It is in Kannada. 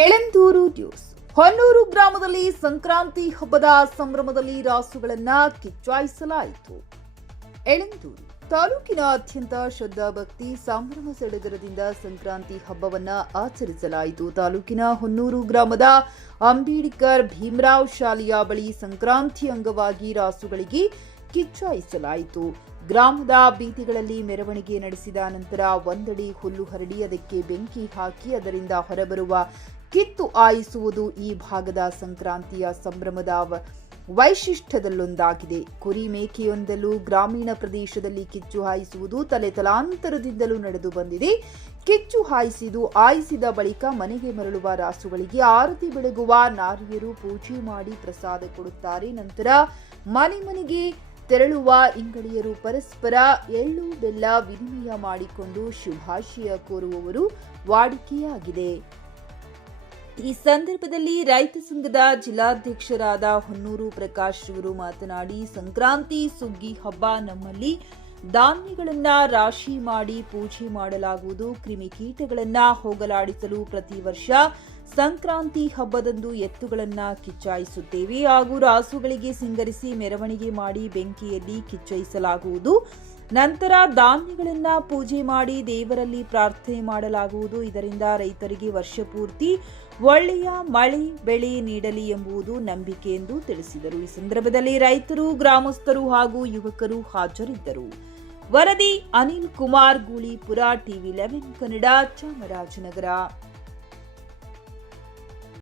ಎಳಂದೂರು ನ್ಯೂಸ್. ಹೊನ್ನೂರು ಗ್ರಾಮದಲ್ಲಿ ಸಂಕ್ರಾಂತಿ ಹಬ್ಬದ ಸಂಭ್ರಮದಲ್ಲಿ ರಾಸುಗಳನ್ನ ಕಿಚ್ಚಾಯಿಸಲಾಯಿತು. ಎಳಂದೂರು ತಾಲೂಕಿನಾದ್ಯಂತ ಶ್ರದ್ಧಾ ಭಕ್ತಿ ಸಂಭ್ರಮ ಸಡಗರದಿಂದ ಸಂಕ್ರಾಂತಿ ಹಬ್ಬವನ್ನ ಆಚರಿಸಲಾಯಿತು. ತಾಲೂಕಿನ ಹೊನ್ನೂರು ಗ್ರಾಮದ ಅಂಬೇಡ್ಕರ್ ಭೀಮರಾವ್ ಶಾಲೆಯ ಬಳಿ ಸಂಕ್ರಾಂತಿ ಅಂಗವಾಗಿ ರಾಸುಗಳಿಗೆ ಕಿಚ್ಚಾಯಿಸಲಾಯಿತು. ಗ್ರಾಮದ ಬೀದಿಗಳಲ್ಲಿ ಮೆರವಣಿಗೆ ನಡೆಸಿದ ನಂತರ ಒಂದಡಿ ಹುಲ್ಲು ಹರಡಿ ಅದಕ್ಕೆ ಬೆಂಕಿ ಹಾಕಿ ಅದರಿಂದ ಹೊರಬರುವ ಕಿತ್ತು ಆಯಿಸುವುದು ಈ ಭಾಗದ ಸಂಕ್ರಾಂತಿಯ ಸಂಭ್ರಮದ ವೈಶಿಷ್ಟ್ಯದಲ್ಲೊಂದಾಗಿದೆ. ಕುರಿ ಮೇಕೆಯೊಂದಲ್ಲೂ ಗ್ರಾಮೀಣ ಪ್ರದೇಶದಲ್ಲಿ ಕಿಚ್ಚು ಹಾಯಿಸುವುದು ತಲೆ ತಲಾಂತರದಿಂದಲೂ ನಡೆದು ಬಂದಿದೆ. ಕಿಚ್ಚು ಹಾಯಿಸಿದು ಆಯಿಸಿದ ಬಳಿಕ ಮನೆಗೆ ಮರಳುವ ರಾಸುಗಳಿಗೆ ಆರತಿ ಬೆಳಗುವ ನಾರಿಯರು ಪೂಜೆ ಮಾಡಿ ಪ್ರಸಾದ ಕೊಡುತ್ತಾರೆ. ನಂತರ ಮನೆ ಮನೆಗೆ ತೆರಳುವ ಇಂಗಳಿಯರು ಪರಸ್ಪರ ಎಳ್ಳು, ಬೆಲ್ಲ ವಿನಿಮಯ ಮಾಡಿಕೊಂಡು ಶುಭಾಶಯ ಕೋರುವವರು ವಾಡಿಕೆಯಾಗಿದೆ. ಈ ಸಂದರ್ಭದಲ್ಲಿ ರೈತ ಸಂಘದ ಜಿಲ್ಲಾಧ್ಯಕ್ಷರಾದ ಹೊನ್ನೂರು ಪ್ರಕಾಶ್ ಅವರು ಮಾತನಾಡಿ, ಸಂಕ್ರಾಂತಿ ಸುಗ್ಗಿ ಹಬ್ಬ ನಮ್ಮಲ್ಲಿ ಧಾನ್ಯಗಳನ್ನ ರಾಶಿ ಮಾಡಿ ಪೂಜೆ ಮಾಡಲಾಗುವುದು. ಕ್ರಿಮಿಕೀಟಗಳನ್ನ ಹೋಗಲಾಡಿಸಲು ಪ್ರತಿ ವರ್ಷ ಸಂಕ್ರಾಂತಿ ಹಬ್ಬದಂದು ಎತ್ತುಗಳನ್ನ ಕಿಚ್ಚಾಯಿಸುತ್ತೇವೆ. ಹಾಗೂ ರಾಸುಗಳಿಗೆ ಸಿಂಗರಿಸಿ ಮೆರವಣಿಗೆ ಮಾಡಿ ಬೆಂಕಿಯಲ್ಲಿ ಕಿಚ್ಚಯಿಸಲಾಗುವುದು. ನಂತರ ಧಾನ್ಯಗಳನ್ನ ಪೂಜೆ ಮಾಡಿ ದೇವರಲ್ಲಿ ಪ್ರಾರ್ಥನೆ ಮಾಡಲಾಗುವುದು. ಇದರಿಂದ ರೈತರಿಗೆ ವರ್ಷಪೂರ್ತಿ ಒಳ್ಳೆಯ ಮಳೆ, ಬೆಳೆ ನೀಡಲಿ ಎಂಬುದು ನಂಬಿಕೆ ಎಂದು ತಿಳಿಸಿದರು. ಈ ಸಂದರ್ಭದಲ್ಲಿ ರೈತರು, ಗ್ರಾಮಸ್ಥರು ಹಾಗೂ ಯುವಕರು ಹಾಜರಿದ್ದರು. ವರದಿ ಅನಿಲ್ ಕುಮಾರ್ ಗೂಳಿಪುರ ಟಿವಿ ಲೆವೆನ್ ಕನ್ನಡ ಚಾಮರಾಜನಗರ